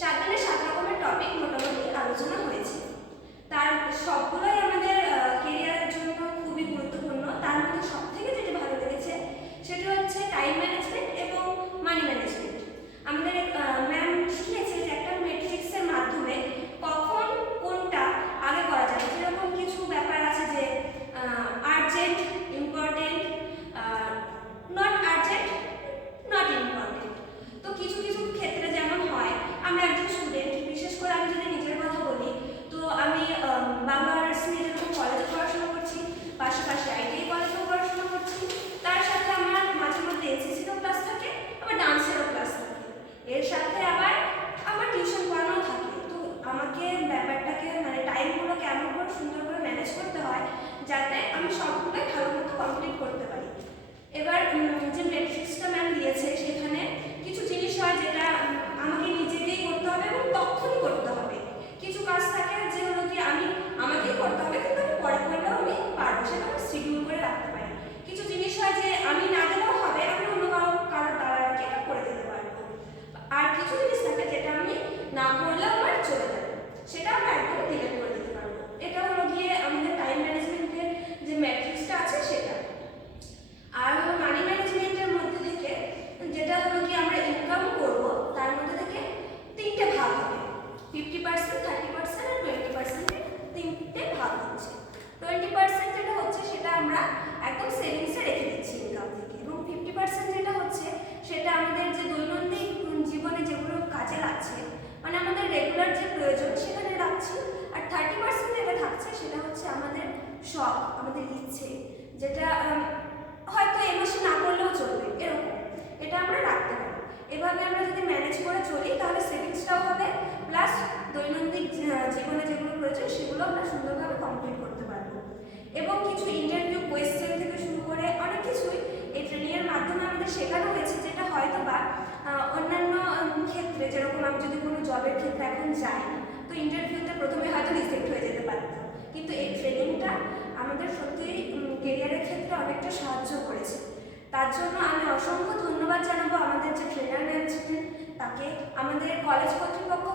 7 দিনে 7 রকমের টপিক মোটামুটি আলোচনা হয়েছে। তার সবগুলোই আমাদের কেরিয়ারের জন্য খুবই গুরুত্বপূর্ণ। তার মধ্যে সবথেকে যেটা ভালো লেগেছে সেটা হচ্ছে টাইম ম্যানেজমেন্ট এবং মানি ম্যানেজমেন্ট। আমাদের ম্যাম শিখিয়েছে যে একটা ম্যাট্রিক্সের মাধ্যমে কখন কোনটা আগে করা যায়। যেরকম কিছু ব্যাপার আছে যে urgent, important, not urgent, not important. তো কিছু কিছু ক্ষেত্রে যেমন হয়, আমরা একজন স্টুডেন্ট, বিশেষ করে আমি যদি নিজের কথা বলি, তো আমি বাংলা অনার্স নিয়ে যেরকম কলেজে পড়াশোনা করছি, পাশাপাশি আইটিআই কলেজেও পড়াশোনা করছি, তার সাথে আমার মাঝে মধ্যে এনসিসিরও ক্লাস থাকে, আবার ডান্সেরও ক্লাস থাকে, এর সাথে আবার আমার টিউশন পড়ানো থাকে। তো আমাকে ব্যাপারটাকে মানে টাইমগুলো কেমন করে সুন্দর করে ম্যানেজ করতে হয় যাতে আমি সবগুলোই ভালো মতো কমপ্লিট করতে পারি। এবার যে ম্যাট্রিক্সটা ম্যাম দিয়েছে সেখানে কিছু জিনিস হয় যেটা আমাকে নিজেকেই করতে হবে এবং তখনই করতে হবে। কিছু কাজ থাকে যে হলো কি আমাকেই করতে হবে, কিন্তু আমি পরে করলেও আমি পারবো, সেটা আমি শিডিউল করে রাখতে পারি। কিছু জিনিস হয় যে আমি না গেলেও হবে, আমি অন্য কারোর দ্বারা আর কি এটা করে দিতে পারবো। আর কিছু জিনিস থাকে যেটা আমি না করলেও আমার চলে যাবে, সেটা আমরা একদম ডিলিট করে দিতে পারবো। এটা হলো গিয়ে আমাদের টাইম ম্যানেজমেন্টের যে ম্যাট্রিক্সটা আছে সেটা। আর হলো মানি ম্যানেজমেন্টের মধ্যে থেকে যেটা হলো কি আমরা ইনকাম করব, তার মধ্যে থেকে তিনটে ভাগ হবে, 50%, 30% আর 20%, তিনটে ভাগ হচ্ছে। 20% যেটা হচ্ছে সেটা আমরা একদম সেভিংসে রেখে দিচ্ছি ইনকাম থেকে, এবং 50% যেটা হচ্ছে সেটা আমাদের যে দৈনন্দিন জীবনে যেগুলো কাজে লাগছে, মানে আমাদের রেগুলার যে প্রয়োজন সেখানে রাখছি। আর 30% যেটা থাকছে সেটা হচ্ছে আমাদের শখ, আমাদের ইচ্ছে, যেটা হয়তো এই মাসে না করলেও চলবে, এরকম এটা আমরা রাখতে পারি। এভাবে আমরা যদি ম্যানেজ করে চলি তাহলে সেভিংসটাও হবে, প্লাস দৈনন্দিন জীবনে যেগুলো প্রয়োজন সেগুলো আমরা সুন্দরভাবে কমপ্লিট করতে পারবো। এবং কিছু ইন্টারভিউ কোয়েশ্চেন থেকে শুরু করে অনেক কিছুই এই ট্রেনিংয়ের মাধ্যমে আমাদের শেখানো হয়েছে, যেটা হয়তো বা অন্যান্য ক্ষেত্রে, যেরকম আমি যদি কোনো জবের ক্ষেত্রে এখন যাই, তো ইন্টারভিউতে প্রথমে হয়তো রিজেক্ট হয়ে যেতে পারতাম, কিন্তু এই ট্রেনিংটা আমাদের সত্যি কেরিয়ারের ক্ষেত্রে অনেকটা সাহায্য করেছে। তার জন্য আমি অসংখ্য ধন্যবাদ জানাবো আমাদের যে ট্রেনার ম্যাম ছিলেন তাকে, আমাদের কলেজ কর্তৃপক্ষ